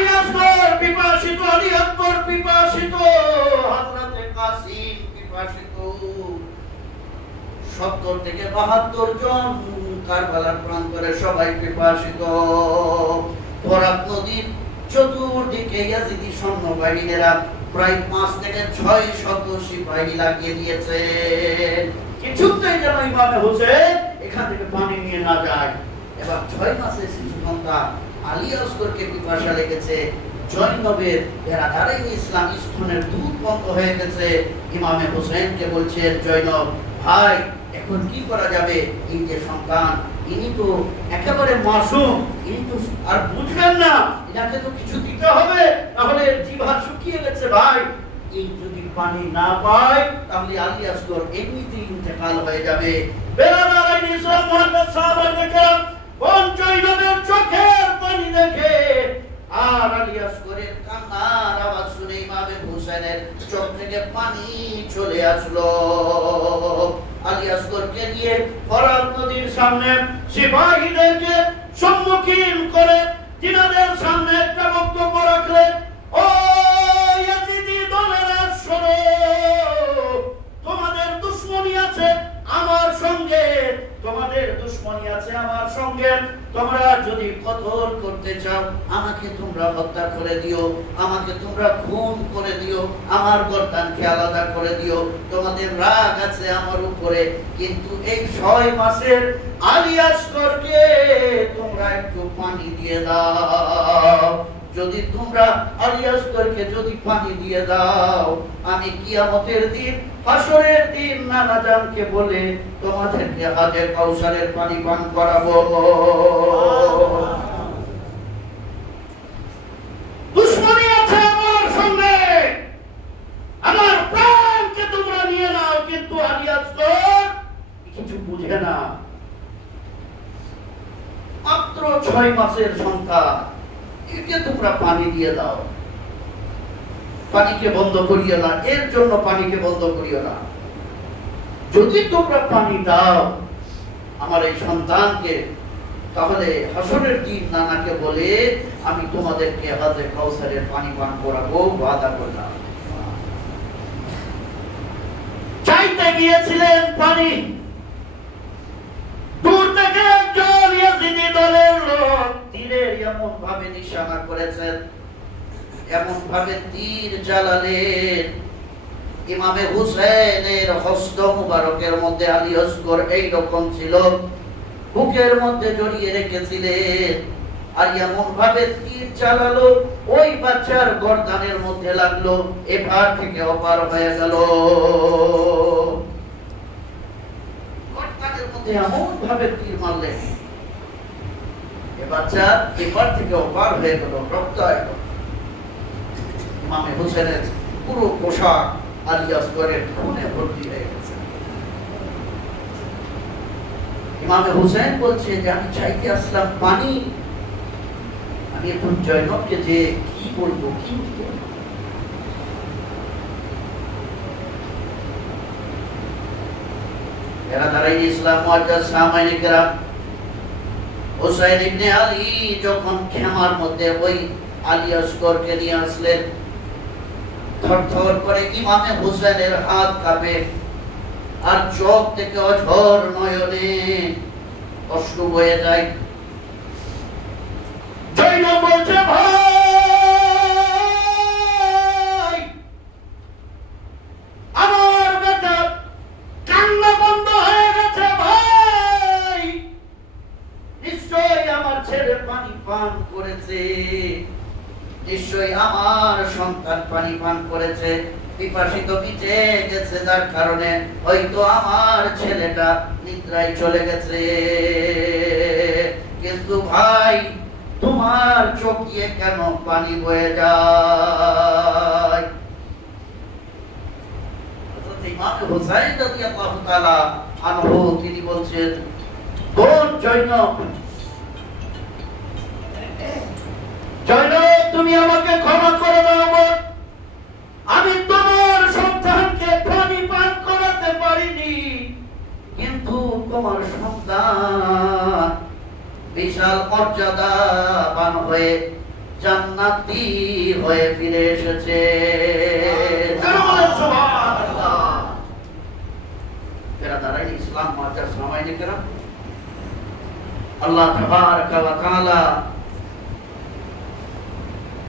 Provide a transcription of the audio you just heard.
আলী আসগর পিপাসিত, আলী আকবর পিপাসিত, হযরতে কাসিম পিপাসিত, 70 থেকে 72 জন কারবালার প্রান্তরে সবাই পিপাসিত। ফোরাত নদীর চতুর্দিকে ইয়াজিদি সৈন্যবাহিনীরা প্রায় 5 থেকে 600 সিপাহী লাগিয়ে দিয়েছে, কিছুতেই যেন ইমামে হোসেন এখান থেকে পানি নিয়ে না যায়। এবার 6 মাসের শিশু সন্তান আলী আসগরকে পিপাসা লেগেছে, জৈনবের এরাধারে ইসলাম স্তনের দুধ বন্ধ হয়ে গেছে। ইমামে হোসেনকে বলছেন, জৈনব ভাই এখন কি করা যাবে? এই যে সন্তান, ইনি তো একেবারে মাসুম, ইনি তো আর বুঝবেন না, এনাকে তো কিছু দিতে হবে, তাহলে জিহ্বা শুকিয়ে গেছে ভাই। এই যদি পানি না পায় তাহলে আলী আসগর এমনিতেই ইন্তেকাল হয়ে যাবে। বেলাদারাই ইসলাম মুহাম্মদ সাহাবাকে কোন জৈনবের চোখের পানি দেখে আর আলী আসগরের কান্নার আওয়াজ শুনে ইমামে হোসেনের চোখ থেকে পানি চলে আসলো। আলী আসগরকে নিয়ে ফোরাত নদীর সামনে সিপাহীদেরকে সম্মুখীন করে তিনাদের সামনে একটা বক্তব্য রাখলেন, ও ইয়াজিদি দলেরা শোনো, তোমাদের দুশমনী আছে আমার সঙ্গে, তোমাদের দুশমনী আছে আমার সঙ্গে, তোমরা যদি কতল করতে চাও আমাকে তোমরা হত্যা করে দিও, আমাকে তোমরা খুন করে দিও, আমার গর্দানকে আলাদা করে দিও, তোমাদের রাগ আছে আমার উপরে, কিন্তু এই 6 মাসের আলী আসগরকে তোমরা একটু পানি দিয়ে দাও। যদি তোমরা আলী আসগরকে যদি পানি দিয়ে দাও, আমি কিয়ামতের দিন হাসরের দিন নানা জানকে বলে তোমাদেরকে হাজে কাউসারের পানি পান করাবো। দুশমনী আছে আমার সঙ্গে, আমার প্রাণকে তোমরা নিয়ে নাও, কিন্তু আলী আসগর কিছু বুঝে না। মাত্র 6 মাসের সন্তান, একে তোমরা পানি দিয়ে দাও, পানিকে বন্ধ করিও না, এর জন্য পানিকে বন্ধ করিও না। যদি তোমরা পানি দাও আমার এই সন্তানকে, তাহলে হাসরের দিন নানাকে বলে আমি তোমাদেরকে হাজে কাউসারের পানি পান করাবো, ওয়াদা করলাম। চাইতে গিয়েছিলেন পানি, দূর থেকে একজন ইয়াজিদি দলের লোক তীরের এমন ভাবে নিশানা করেছেন, এমন ভাবে তীর জ্বালালেন, ইমামে হুসেনের হস্ত মুবারকের মধ্যে আলী আসগর এইরকম ছিল, বুকের মধ্যে জড়িয়ে রেখেছিলেন, আর এমন ভাবে তীর চালালো ওই বাচ্চার গর্দানের মধ্যে লাগলো, এপার থেকে ওপার হয়ে গেল। গর্দানের মধ্যে এমন ভাবে তীর মারলেন, এ বাচ্চা এপার থেকে ওপার হয়ে গেল, রক্ত হয়ে গেল। ইমামে হোসেনের পুরো পোশাক আলী আসগরের খুনে ভর্তি হয়ে গেছে। ইমামে হোসেন বলছে যে আমি চাইতে আসলাম পানি, আমি এখন জয়নবকে যে কি বলবো, কি এরা দাঁড়াই ইসলাম মুআজ্জাজ সামাইনে কেরাম, হোসেন ইবনে আলী যখন খেমার মধ্যে ওই আলী আসগরকে নিয়ে আসলেন, থরথর করে ইমামে হোসেনের হাত কাঁপে, আর চোখ থেকে অঝর নয়নে অশ্রু বয়ে যায়। জৈনব বলছে, ভাই আমার বেটা কান্না বন্ধ হয়ে গেছে, ভাই নিশ্চয়ই আমার ছেলে পানি পান করেছে, নিশ্চয়ই আমার সন্তান পানি পান করেছে, পিপাসিত ভিজে গেছে, যার কারণে হয়তো আমার ছেলেটা নিদ্রায় চলে গেছে, কিন্তু ভাই তোমার চোখ দিয়ে কেন পানি বয়ে যায়? ইমাম হুসাইন রাদিয়াল্লাহু তাআলা আনহু তিনি বলছেন, কোন জৈনব, জৈনব তুমি আমাকে ক্ষমা করে দাও, আমি তোমার সন্তানকে পানি পান করাতে পারিনি, কিন্তু তোমার সন্তান বিশাল মর্যাদাবান হয়ে জান্নাতি হয়ে ফিরে এসেছে। সুবহানাল্লাহ। এরা দাঁড়াই ইসলাম মাদ্রাসা সামাইনে কেরাম, আল্লাহ তাবারাকা ওয়া তাআলা